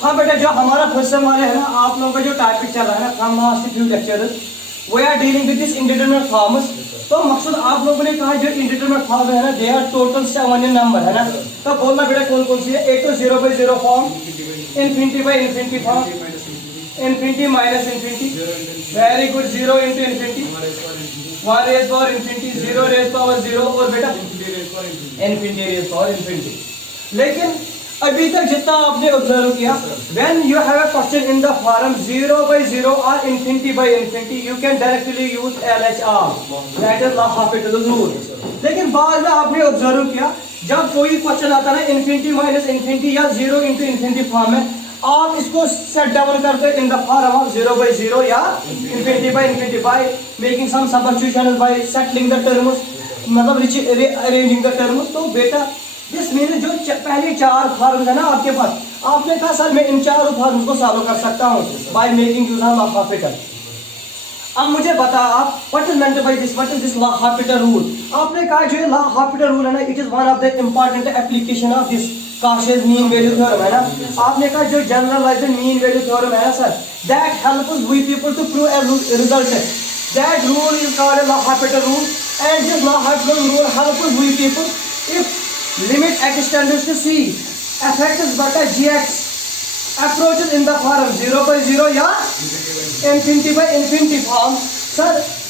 हाँ बेटा, जो हमारा फर्स्ट सेम वाले है ना, आप लोगों का जो टॉपिक चल रहा है ना from last few lectures, we are dealing with this indeterminate forms. तो मकसद आप लोगों ने कहा जो इंडिटरमिनेट फॉर्म है ना, they are total 7 in number है ना। तो बोलना बेटा कौन कौन सी है। एक तो 0/0 form, infinity by infinity form, infinity minus infinity, very good, 0 into infinity, 1 raise power infinity, 0 raise power 0 और बेटा इन्फिनिटी रेज पावर इन्फिनिटी। लेकिन अभी तक जितना आपने ऑब्जर्व किया, when you have a question in the form 0/0 और infinity by infinity, you can directly use LHR, that is L'Hopital rule. लेकिन बाद में आपने ऑब्जर्व किया, जब कोई क्वेश्चन आता है ना इन्फिनिटी माइनस इन्फिनिटी या 0 इंटू इन्फिनिटी फॉर्म में, आप इसको सेट डाउन करते इन द फॉर्म ऑफ 0/0 या infinity by infinity by making some substitutions, by settling the terms, मतलब अरेंजिंग द टर्म्स। तो बेटा दिस मीन जो पहले 4 फॉर्म्स है ना आपके पास, आपने कहा सर मैं इन 4 फॉर्म्स को सॉल्व कर सकता हूं by making use of L'Hopital। अब मुझे बता आप what is meant by this, what is this L'Hopital rule. आपने कहा जो L'Hopital रूल है ना, it is one of the important application of this Cauchy's mean value theorem है ना। आपने कहा जो जनरलाइज्ड मीन वैल्यू थ्योरम है ना sir, that helps we people to prove a result, that rule is called L'Hopital rule. And this L'Hopital rule helps we people if limit x tends to c, fx बटा gx approaches in the form 0/0 या infinity by infinity form। Sir,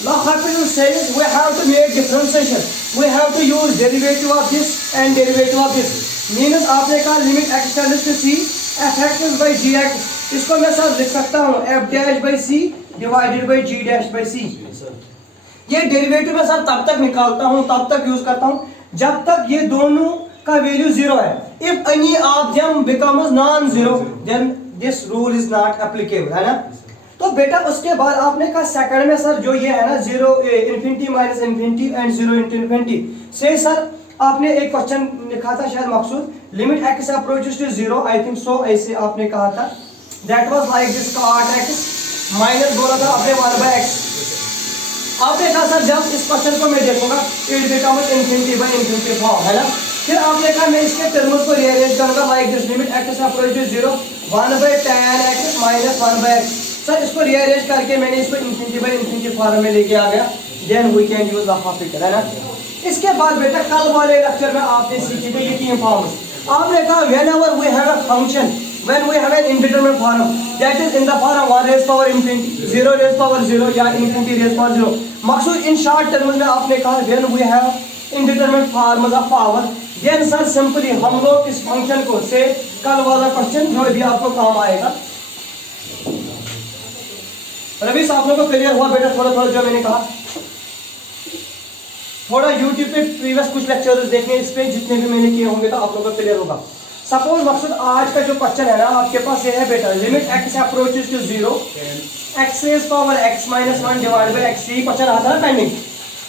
L'Hopital says we have to make differentiation, we have to use derivative of this and derivative of this। Means आपने कहा limit x tends to c, fx by gx, इसको मैं sir लिख सकता हूँ f dash by c divided by g dash by c। ये derivative मैं sir तब तक निकालता हूँ, तब तक यूज करता हूँ जब तक ये दोनों का वैल्यू 0 है। If any of them becomes non zero, then this rule is not applicable, है ना। तो बेटा उसके बाद आपने कहा सेकंड में सर जो ये है ना 0 infinity minus infinity and 0 into infinity से सर आपने एक क्वेश्चन लिखा था शायद मकसूद, limit x approaches to 0, I think so ऐसे आपने कहा था, that was like this cot x minus बोला था आपने 1/x। आपने कहा सर जब इस क्वेश्चन को मैं देखूंगा it becomes infinity by infinity form, है ना। फिर आपने कहा मैं इसके टर्म्स को रीअरेंज करूंगा like this, limit x approaches 0, 1/tan x minus 1/x। Sir इसको रीअरेंज करके मैंने इसको इन्फिनिटी बाय इन्फिनिटी फॉर्म में लेके आ गया, then we can use L'Hopital, है ना। इसके बाद बेटा कल वाले लेक्चर में आपने सीखे थे ये 3 फॉर्म्स। आपने कहा whenever we have a function when we have an indeterminate form that is in the form 1 raised power infinity, 0 raised power 0 या infinity raised power 0। Maqsood in short terms में आपने कहा when we have indeterminate forms of power, then sir simply हम लोग इस function को से कल वाला क्वेश्चन जो भी आपको काम आएगा। रवीश आप लोगों को क्लियर हुआ बेटा थोड़ा थोड़ा जो मैंने कहा? थोड़ा YouTube पे प्रीवियस कुछ लेक्चर्स देखने, इस पे जितने भी मैंने किए होंगे तो आप लोगों को क्लियर होगा। सपोज मकसद आज का जो क्वेश्चन है ना आपके पास ये है बेटा, limit x approaches to 0, x raise power x minus 1 divide by x, ये क्वेश्चन आता है पेंडिंग।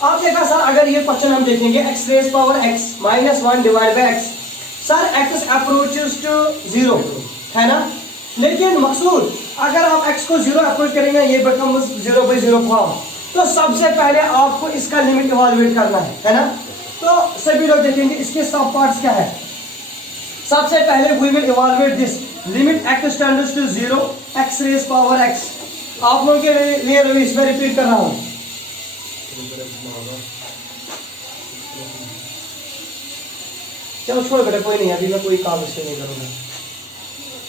आपने कहा सर अगर ये क्वेश्चन हम देखेंगे x raise power x minus 1 divide by x, sir x approaches to 0, है ना। लेकिन मकसूद अगर आप x को 0 अप्रोच करेंगे ये बिकम्स 0/0 फॉर्म, तो सबसे पहले आपको इसका लिमिट इवैल्यूएट करना है ना। तो सभी लोग देखेंगे इसके सब पार्ट्स क्या है। सबसे पहले we will evaluate this limit x tends to 0, x raised power x। आप लोगों के लिए इस पर रिपीट कर रहा हूं। चलो छोड़ बेटा कोई नहीं, अभी मैं कोई काम इससे नहीं करूंगा।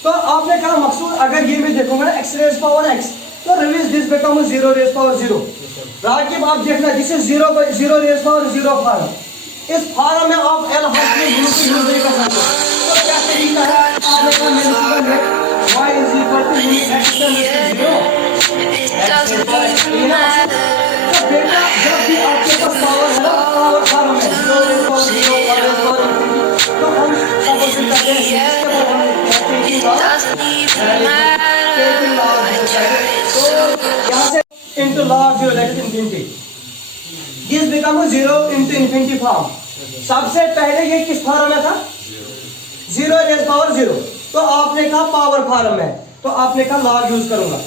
तो आपने कहा मकसूद अगर ये मैं देखूंगा ना x raised power x, तो release this become 0 raised power 0। Raqib आप देखना this is 0 raised power 0 form. इस फॉर्म में आप L'Hopital यूज नहीं कर सकते। तो क्या तरीका है, आपने कहा मैंने सीखा है y is equal to limit x tends to 0। तो बेटा जब भी आपके पास पावर है ना, पावर फॉर्म में 0 raised power 0, 1 raised power infinity, तो हम सपोज करते हैं इसके बाद हम तो यहाँ से into law of zero that is infinity, this becomes 0 into infinity form। सबसे पहले ये किस फॉर्म में था, 0 रेज पावर 0, तो आपने कहा पावर फॉर्म में, तो आपने कहा लॉग यूज करूंगा।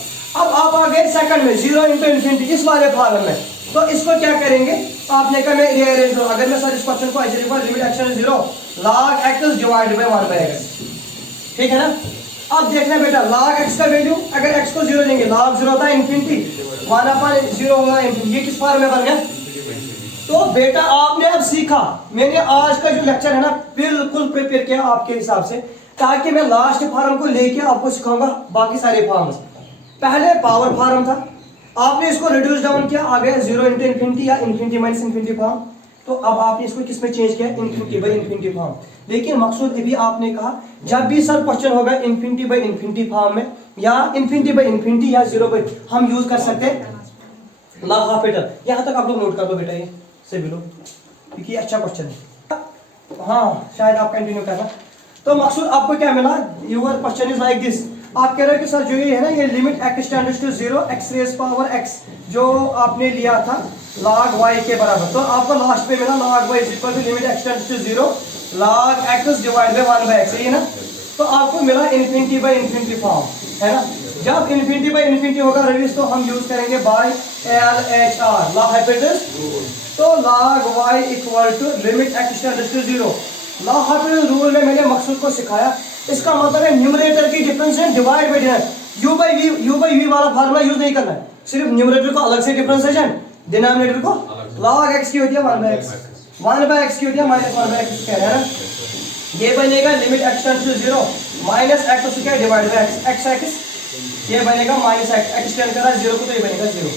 अब आप आ गए सेकंड में 0 इंटू इन्फिनिटी इस वाले फॉर्म में, तो इसको क्या करेंगे, आपने कहा मैं रीअरेंज करूं। अगर मैं सर इस क्वेश्चन को ऐसे लिखूं limit x 0 log x divided by 1/x, ठीक है ना। अब देखना बेटा log x का वैल्यू, अगर x को 0 लेंगे log 0 होता है इन्फिनिटी, 1/0 होगा इन्फिनिटी, ये किस फॉर्म में बन गया। तो बेटा आपने अब सीखा, मैंने आज का जो लेक्चर है ना बिल्कुल प्रिपेयर किया आपके हिसाब से, ताकि मैं लास्ट फॉर्म को लेके आपको सिखाऊंगा बाकी सारे फॉर्म्स। पहले पावर फॉर्म था, आपने इसको रिड्यूस डाउन किया, आ गया 0 इंटू इन्फिनिटी या इन्फिनिटी माइनस इन्फिनिटी फॉर्म। तो अब आपने इसको किस में चेंज किया, इन्फिनिटी बाई इन्फिनिटी फॉर्म। लेकिन मकसूद अभी आपने कहा जब भी सर क्वेश्चन होगा इन्फिनिटी बाई इन्फिनिटी फॉर्म में या इन्फिनिटी बाई इन्फिनिटी या 0 बाई, हम यूज कर सकते हैं ला हाफिटर। यहाँ तक आप लोग नोट कर दो बेटा, ये सभी लोग, क्योंकि अच्छा क्वेश्चन है। हाँ शायद आप कंटिन्यू करना। तो मकसूद आपको क्या मिला, your question is like this. आप कह रहे हो कि सर जो ये है ना, ये limit x tends to 0 x raise power x जो आपने लिया था log y के बराबर, तो आपको लास्ट पे मिला log y is equal to limit x tends to 0 log x divide by 1/x, यही ना। तो आपको मिला इन्फिनिटी बाय इन्फिनिटी फॉर्म, है ना। जब इन्फिनिटी बाय इन्फिनिटी होगा रिड्यूस, तो हम यूज करेंगे बाय LHR लॉ हाइपोथेसिस। तो log y equal to limit x tends to 0 law hypothesis rule में मैंने मकसूद को सिखाया। इसका मतलब है न्यूमरेटर की डिफरेंस है divide by denominator, u by v वाला फार्मूला यूज नहीं करना है, सिर्फ न्यूमरेटर को अलग से डिफरेंशिएशन, डिनोमिनेटर को log x की होती है 1/x, 1/x की होती है माइनस 1/x कह रहे हैं ना। ये बनेगा limit x tends to 0 minus x तो क्या डिवाइड बाय x, ये बनेगा माइनस x टेंड कर रहा है 0 को, तो ये बनेगा 0।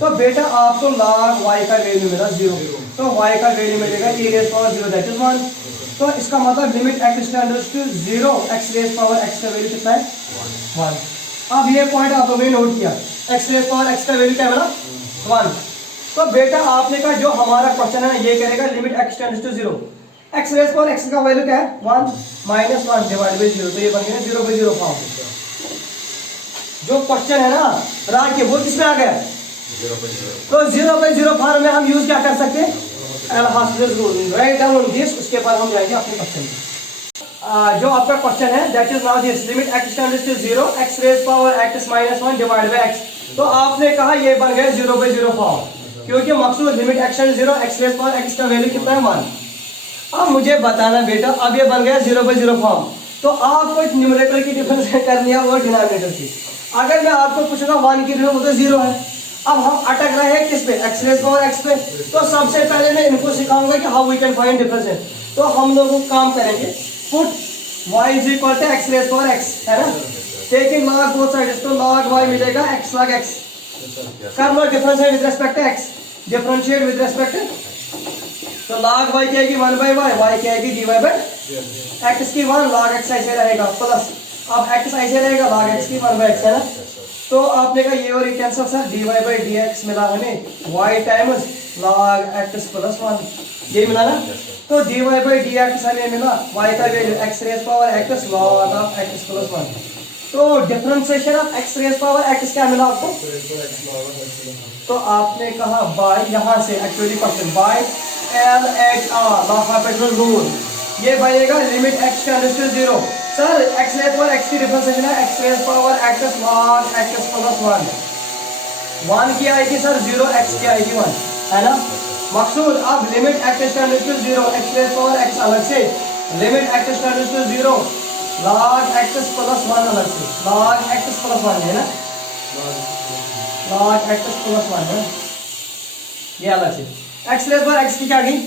तो बेटा आपको log y का वैल्यू मिला 0, तो y का वैल्यू मिलेगा e raise power 0 that is 1। तो इसका मतलब limit x tends to 0 x raise power x का वैल्यू कितना है 1। अब ये पॉइंट आप लोगों ने नोट किया, x रेज़ पावर x का वैल्यू क्या मिला 1। तो बेटा आपने कहा जो हमारा क्वेश्चन है ये करेगा limit x tends to 0 x raise power x का वैल्यू क्या है 1 माइनस 1 डिवाइड बाय 0, तो ये बन गया 0/0 फॉर्म। जो क्वेश्चन है ना राके वो किसमें आ गया, तो 0/0 फॉर्म में हम यूज क्या कर सकते हैं, L-hospital rule, right down this, उसके बाद हम जाएंगे अपने क्वेश्चन पे। जो आपका क्वेश्चन है that is now this, limit x tends to 0 x raise power x minus 1 divide by x। तो आपने कहा ये बन गया 0/0 फॉर्म, क्योंकि मकसूद limit x tends to 0 x raise power x का वैल्यू कितना है 1। अब मुझे बताना बेटा, अब ये बन गया 0/0 फॉर्म, तो आपको न्यूमरेटर की डिफरेंस कर लिया और डिनोमिनेटर की। अगर मैं आपको पूछूंगा 1 की वैल्यू तो 0 है, अब हम अटक रहे हैं किस पे, x रेज़ पावर x पे। तो सबसे पहले मैं इनको सिखाऊंगा कि how we can find difference. तो हम लोग काम करेंगे, put y is equal to x raise power x, है ना, टेकिंग log बोथ साइड्स, तो log y मिलेगा x log x, कर लो differentiate with respect to x, differentiate with respect तो log y क्या आएगी 1/y, y क्या आएगी dy बाय x की 1 log x ऐसे रहेगा प्लस, अब x ऐसे रहेगा log x की 1/x, है ना। तो आपने कहा ये और ये cancel sir, dy by dx मिला हमें y times log x plus 1, ये मिला ना। तो dy बाई dx हमें मिला y का value x raise power x log of x plus 1। तो differentiation of x raise power x क्या मिला आपको, तो आपने कहा बाय, यहाँ से actually question by LHR law hypothesis rule, ये बनेगा limit x tends to 0 sir x raise power x की डिफरेंशिएशन है x raise power x log x plus 1 की आएगी सर 0 x की आएगी 1, है ना। मकसूद अब limit x tends to 0 x raise power x अलग से, limit x tends to 0 log x plus 1 अलग से, log x प्लस 1 है ना, log x प्लस 1 है ये अलग से। x रेज़ पावर x की क्या गई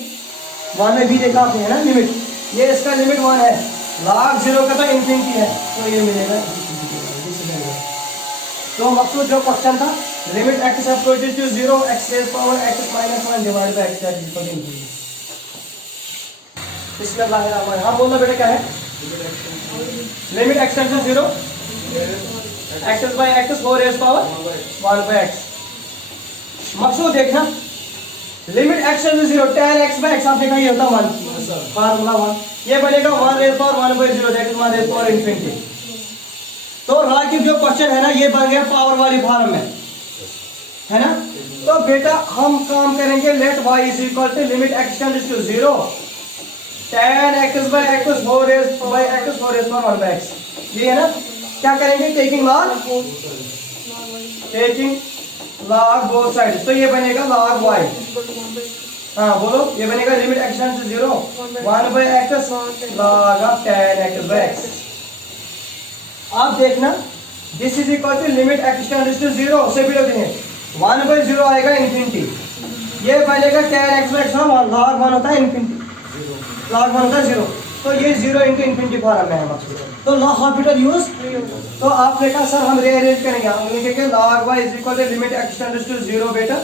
1 में भी देखा आपने, है ना लिमिट, ये इसका लिमिट 1 है, log 0 का तो इन्फिनिटी है, तो ये मिलेगा। तो मकसूद जो क्वेश्चन था limit x approaches to 0 x raise power x minus 1 divide by x that is equal to infinity. बिस्मिल्लाहिर्रहमानिर्रहीम, हाँ बोलना बेटा क्या है, limit x tends to 0 x by x 4 raise power 1/x। Maqsood देखना limit x tends to 0 tan x by x आपने कहा ये होता 1, फार्मूला 1, ये बनेगा 1 rays power 1/0 that is 1 rays power infinity. तो राकिब जो क्वेश्चन है ना ये बन गया पावर वाली फॉर्म में, है ना। तो बेटा हम काम करेंगे, let y is equal to limit x tends to 0 tan x by x 4 raise by x 4 raise power 1/x, ये है ना। क्या करेंगे, टेकिंग log बोथ साइड्स, तो ये बनेगा log y, हाँ बोलो, ये बनेगा limit x tends to 0 1/x log of tan x by x। आप देखना this is equal to limit x tends to 0 से भी लोग हैं 1/0 आएगा इन्फिनिटी, ये बनेगा tan x by x log 1 होता है इन्फिनिटी, log 1 होता है 0, तो ये 0 इंटू इन्फिनिटी फॉर्म में है मकसद। तो log ऑपरेटर यूज, तो आपने कहा सर हम रीअरेंज करेंगे, हम लिखेंगे log y is equal to limit x tends to 0 बेटा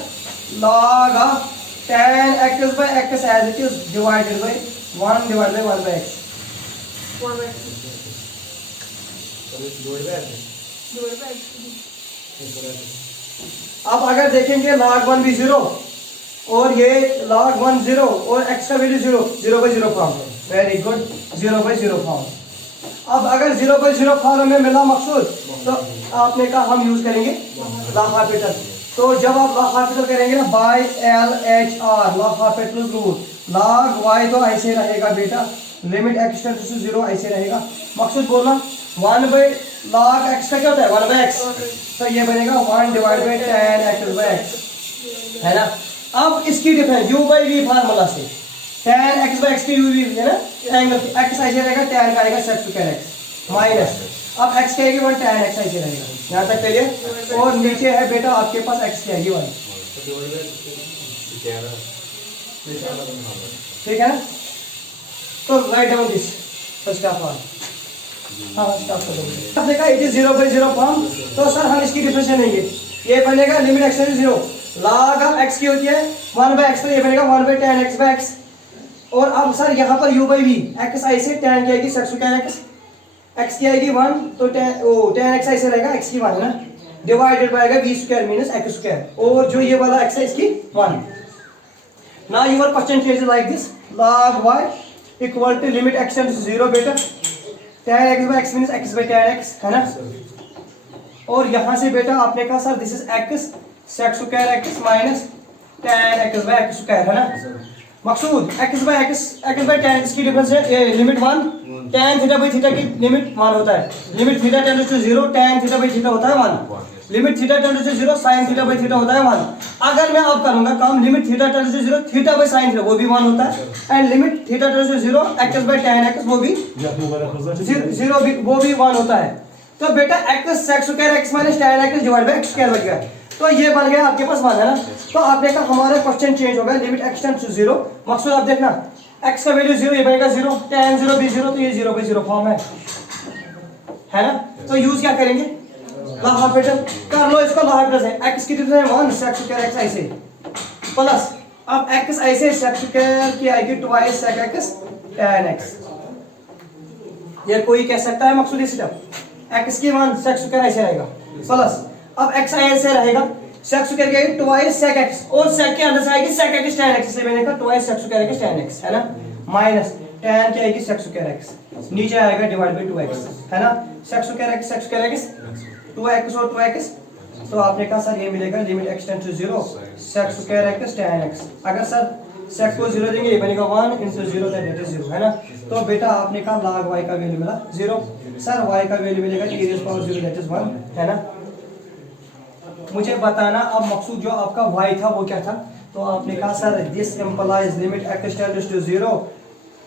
log of tan x by x as it is divided by 1 divided by 1 by x। अब अगर देखेंगे log 1 भी 0 और ये log 1 0 और x का वैल्यू 0/0 फॉर्म है, वेरी गुड 0/0 फॉर्म। अब अगर 0/0 फॉर्म में मिला मकसूद तो आपने कहा हम यूज करेंगे log ऑपरेटर। तो जब आप log ऑपरेटर करेंगे ना by LHR log operator root log y तो ऐसे रहेगा बेटा लिमिट x टेंड्स टू 0 ऐसे रहेगा, मकसूद बोलना 1/log x का क्या होता है 1/x, तो ये बनेगा 1 divide bye tan x by x है ना। अब इसकी डिफरेंस u/v फार्मूला से tan x by x की u/v है ना, एंगल x ऐसे रहेगा tan का आएगा sec square x माइनस अब x की आएगी 1 tan x ऐसे रहेगा, यहाँ तक चलिए। और नीचे है बेटा आपके पास x की आएगी 1, ठीक है ना। तो write down this first of all, हाँ स्टॉप कर देंगे। अब देखा इट इज 0/0 फॉर्म, तो सर हम इसकी डिफरेंशियल लेंगे, ये बनेगा limit x tends to 0 log of x की होती है 1/x, तो ये बनेगा 1/tan x by x। और अब सर यहाँ पर u/v x ऐसे tan की आएगी sec square x, x की आएगी 1 तो tan x ऐसे रहेगा x की 1 है ना, divided by v square minus x square, और जो ये वाला x है इसकी 1। Now your question change like this log y equal to limit x tends to 0 बेटा tan x by x means x by tan x है ना। और यहाँ से बेटा आपने कहा sir this is x sec square x minus tan x by x square है ना, Maqsood x by tan x की डिफरेंस है limit 1 tan theta by theta की लिमिट 1 होता है, limit theta tends to 0 tan theta by theta होता है 1, limit theta tends to 0 sin theta by theta होता है 1। अगर मैं अब करूंगा काम limit theta tends to 0 theta by sin theta वो भी 1 होता है, and limit theta tends to 0 x by tan x वो भी 0 वो भी 1 होता है। तो बेटा x sec square x minus tan x divide by x square बन गया, तो ये बन गया आपके पास 1 है ना। तो आपने कहा हमारा क्वेश्चन चेंज हो गया लिमिट x टेंड्स टू 0, मकसूद आप देखना x का वैल्यू 0 ये बनेगा 0 tan 0 भी 0, तो ये 0/0 फॉर्म है ना। तो यूज क्या करेंगे log ऑपरेटर कर लो, इसको log ऑपरेटर से x की डिफरेंस है 1 sec square x ऐसे प्लस अब x ऐसे sec square की आएगी 2 sec x tan x, ये कोई कह सकता है मकसूद इस स्टेप x की 1 sec square ऐसे रहेगा प्लस अब x ऐसे रहेगा sec square की आएगी 2 sec x और sec के अंदर से आएगी sec x tan x से मैंने कहा 2 sec square x tan x है ना, माइनस tan की आएगी sec square x नीचे आएगा डिवाइड बाय 2x है ना, sec square x 2x और 2x, तो आपने कहा सर ये मिलेगा limit x tends to 0 sec square x tan x। अगर सर sec को 0 देंगे ये बनेगा 1 into 0 दैट इज 0 है ना। तो बेटा आपने कहा log y का वैल्यू मिला 0, सर y का वैल्यू मिलेगा e raised power 0 that is 1 है ना। मुझे बताना अब मकसूद जो आपका y था वो क्या था, तो आपने कहा sir this implies limit x tends to 0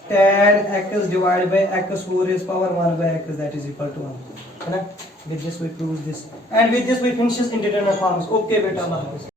tan x divided by x 4 raised power 1 by x that is equal to 1 है ना। With this we prove this and with this we finish this indeterminate forms। Okay बेटा, अल्लाह हाफ़िज़।